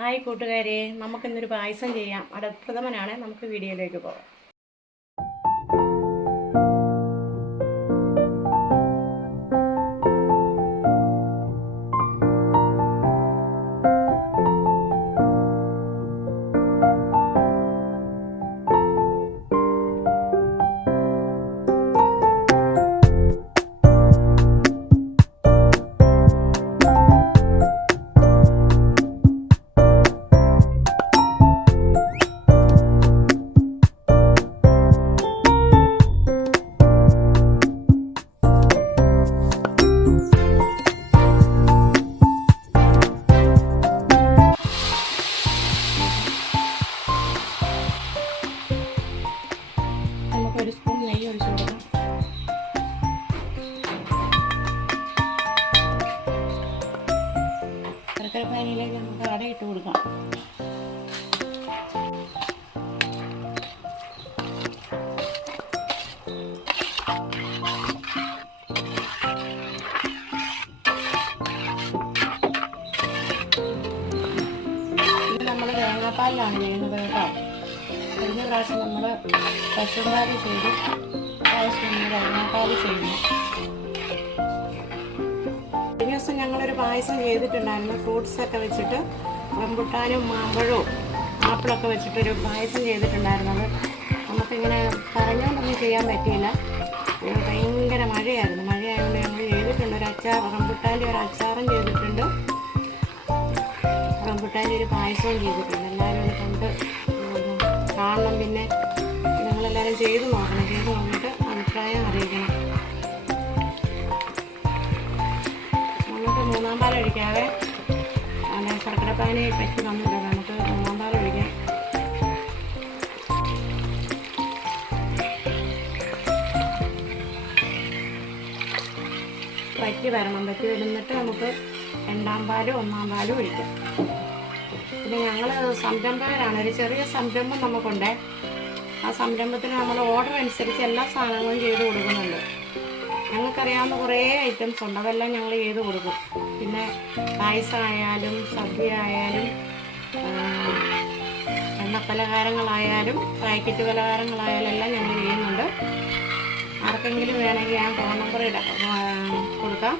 Hi കൂട്ടുകാരെ നമുക്കിന്നൊരു പായസം ചെയ്യാം. അടപ്രഥമനാണ് നമുക്ക് വീഡിയോയിലേക്ക് പോകാം. നമുക്കൊരു സ്പൂൺ നെയ്യ് ഒഴിച്ചു കൊടുക്കാം ശർക്കര പാനിയിലേക്ക് നമുക്ക് അട ഇട്ട് കൊടുക്കാം. നമ്മൾ തേങ്ങാപ്പാലിലാണ് ചെയ്യുന്നത് കേട്ടോ. കഴിഞ്ഞ പ്രാവശ്യം നമ്മൾ പശുപാൽ ചെയ്തു. പ്രാവശ്യം നമ്മൾ തേങ്ങാപ്പാൽ ചെയ്യുന്നു. കഴിഞ്ഞ ദിവസം ഞങ്ങളൊരു പായസം ചെയ്തിട്ടുണ്ടായിരുന്നു. ഫ്രൂട്ട്സ് ഒക്കെ വെച്ചിട്ട് റംബുട്ടാനും മാമ്പഴവും ആപ്പിളൊക്കെ വെച്ചിട്ടൊരു പായസം ചെയ്തിട്ടുണ്ടായിരുന്നത് നമുക്കിങ്ങനെ പറഞ്ഞുകൊണ്ടൊന്നും ചെയ്യാൻ പറ്റിയില്ല. ഭയങ്കര മഴയായിരുന്നു. മഴയായതുകൊണ്ട് ഞങ്ങൾ ചെയ്തിട്ടുണ്ട്. ഒരു അച്ചാർ റംബുട്ടാന്റെ ഒരു അച്ചാറും ചെയ്തിട്ടുണ്ട്. റംബുട്ടാന്റെ ഒരു പായസവും ചെയ്തിട്ടുണ്ട്. എല്ലാവരും കാണണം പിന്നെ നിങ്ങളെല്ലാവരും ചെയ്ത് നോക്കണം. ചെയ്ത് നോക്കിയിട്ട് അഭിപ്രായം അറിയിക്കണം. നമുക്ക് മൂന്നാം പാൽ ഒഴിക്കാതെ അല്ല ശർക്കര പാനി പറ്റി തന്നില്ല നമുക്ക് മൂന്നാം പാൽ ഒഴിക്കാം. പറ്റി വരണം. പറ്റി വരുന്നിട്ട് നമുക്ക് രണ്ടാം പാലും ഒന്നാം പാലും ഒഴിക്കാം. പിന്നെ ഞങ്ങൾ സംരംഭകരാണ്. ഒരു ചെറിയ സംരംഭം നമുക്കുണ്ട്. ആ സംരംഭത്തിന് നമ്മൾ ഓർഡർ അനുസരിച്ച് എല്ലാ സാധനങ്ങളും ചെയ്ത് കൊടുക്കുന്നുണ്ട്. ഞങ്ങൾക്കറിയാവുന്ന കുറേ ഐറ്റംസ് ഉണ്ട്. അതെല്ലാം ഞങ്ങൾ ചെയ്ത് കൊടുക്കും. പിന്നെ പായസമായാലും സദ്യ ആയാലും എണ്ണപ്പലഹാരങ്ങളായാലും പാക്കറ്റ് പലഹാരങ്ങളായാലും എല്ലാം ഞങ്ങൾ ചെയ്യുന്നുണ്ട്. ആർക്കെങ്കിലും വേണമെങ്കിൽ ഞാൻ ഫോൺ നമ്പർ ഇടാം. കൊടുക്കാം.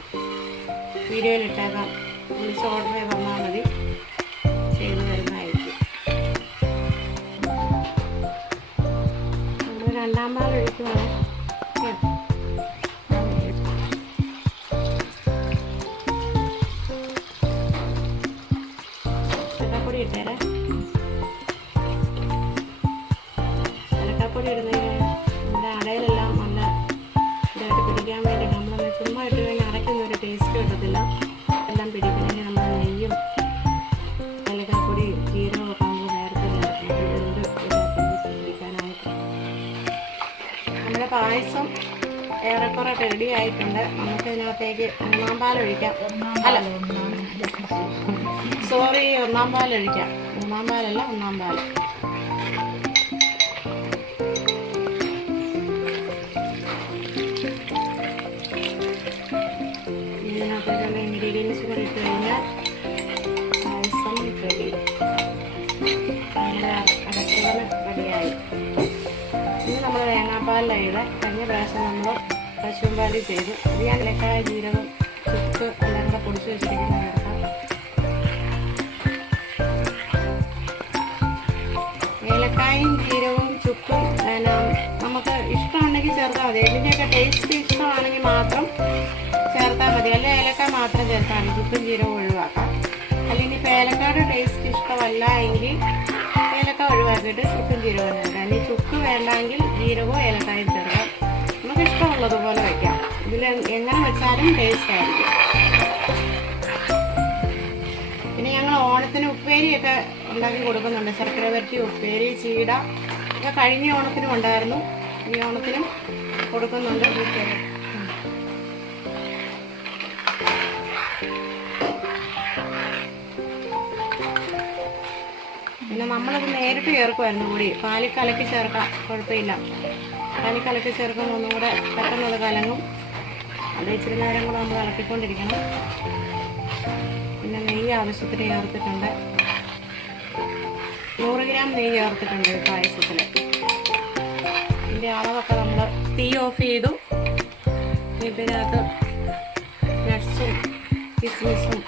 വീഡിയോയിൽ ഇട്ടേക്കാം. വിളിച്ച് ഓർഡർ ചെയ്ത് തന്നാൽ മതി. നമ്മൾ രണ്ടാം പാൽ നമ്മുടെ പായസം ഏറെക്കുറെ റെഡി ആയിട്ടുണ്ട്. നമുക്ക് ഇതിനകത്തേക്ക് ഒന്നാം പാൽ ഒഴിക്കാം. അല്ല സോറി ഒന്നാം പാൽ ഒഴിക്കാം. ഒന്നാം പാലല്ല ഒന്നാം പാൽ. കഴിഞ്ഞ പ്രാവശ്യം നമ്മൾ പശുമ്പാൽ ചെയ്തു. ഇത് ഞാൻ ഇലക്കായ ജീരകം ചുക്ക് എല്ലാം കൂടെ പൊടിച്ച് വെച്ചിരിക്കുന്നത് ഏലക്കായും ജീരകവും ചുക്കും പിന്നെ നമുക്ക് ഇഷ്ടമുണ്ടെങ്കിൽ ചേർത്താൽ മതി. ഇതിന്റെയൊക്കെ ടേസ്റ്റ് ഇഷ്ടമാണെങ്കിൽ മാത്രം ചേർത്താൽ മതി. അല്ലെ ഏലക്ക മാത്രം ചേർത്താൽ മതി. ചുക്കും ജീരകവും ഒഴിവാക്കാം. അല്ലെങ്കിൽ ഇപ്പോൾ ഏലക്കയുടെ ടേസ്റ്റ് ഇഷ്ടമല്ല എങ്കിൽ ഏലക്ക ഒഴിവാക്കിയിട്ട് ചുക്കും ജീരകവും ചേർക്കാം. അല്ലെങ്കിൽ ചുക്ക് വേണ്ടെങ്കിൽ ജീരകവും ഏലക്കായും ചേർക്കാം. ഇഷ്ടമുള്ളതുപോലെ വയ്ക്കാം ഇതിൽ എങ്ങനെ വെച്ചാലും ടേസ്റ്റ് ആയിരിക്കും. പിന്നെ ഞങ്ങൾ ഓണത്തിന് ഉപ്പേരിയൊക്കെ ഉണ്ടാക്കി കൊടുക്കുന്നുണ്ട്. ശർക്കര വരട്ടി ഉപ്പേരി ചീട ഒക്കെ കഴിഞ്ഞ ഓണത്തിനും ഉണ്ടായിരുന്നു. ഈ ഓണത്തിനും കൊടുക്കുന്നുണ്ട് പിന്നെ നമ്മളത് നേരിട്ട് ചേർക്കുമായിരുന്നു കൂടി പാലിൽ കലക്കി ചേർക്കാം. കുഴപ്പമില്ല. പാലിൽ കലക്കി ചേർക്കുമ്പോൾ ഒന്നും കൂടെ പെട്ടെന്നത് കലങ്ങും. അത് ഇച്ചിരി നേരം കൂടെ നമ്മൾ ഇളക്കിക്കൊണ്ടിരിക്കണം. പിന്നെ നെയ്യ് ആവശ്യത്തിന് ചേർത്തിട്ടുണ്ട്. നൂറ് ഗ്രാം നെയ്യ് ചേർത്തിട്ടുണ്ട് പായസത്തിൽ ഇതിന്റെ അളവൊക്കെ നമ്മൾ തീ ഓഫ് ചെയ്തു. ഇതിനകത്ത് നട്ട്സും കിസ്മിസും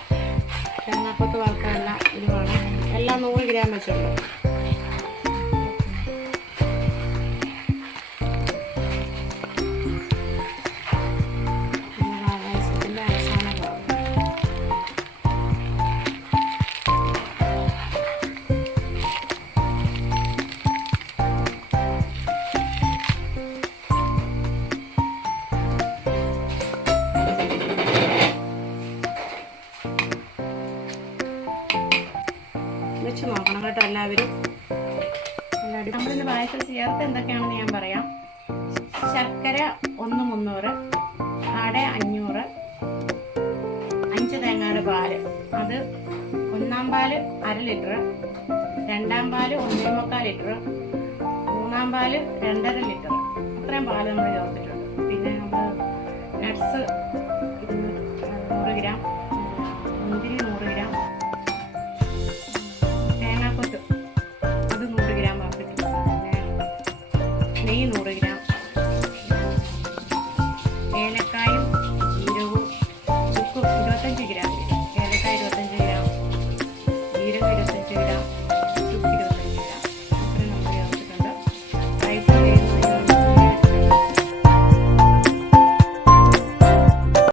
എല്ലാവരും. നമ്മളിന്ന് പായസം ചേർത്ത് എന്തൊക്കെയാണെന്ന് ഞാൻ പറയാം. ശർക്കര ഒന്ന് മുന്നൂറ് അട അഞ്ഞൂറ് അഞ്ച് തേങ്ങയുടെ പാൽ. അത് ഒന്നാം പാൽ അര ലിറ്റർ രണ്ടാം പാൽ ഒന്നേ മുക്കാൽ ലിറ്റർ മൂന്നാം പാൽ രണ്ടര ലിറ്റർ അത്രയും പാൽ നമ്മൾ ചേർത്തിട്ടുണ്ട്. പിന്നെ നമ്മൾ നട്ട്സ് നൂറ് ഗ്രാം മുന്തിരി നൂറ് ഗ്രാം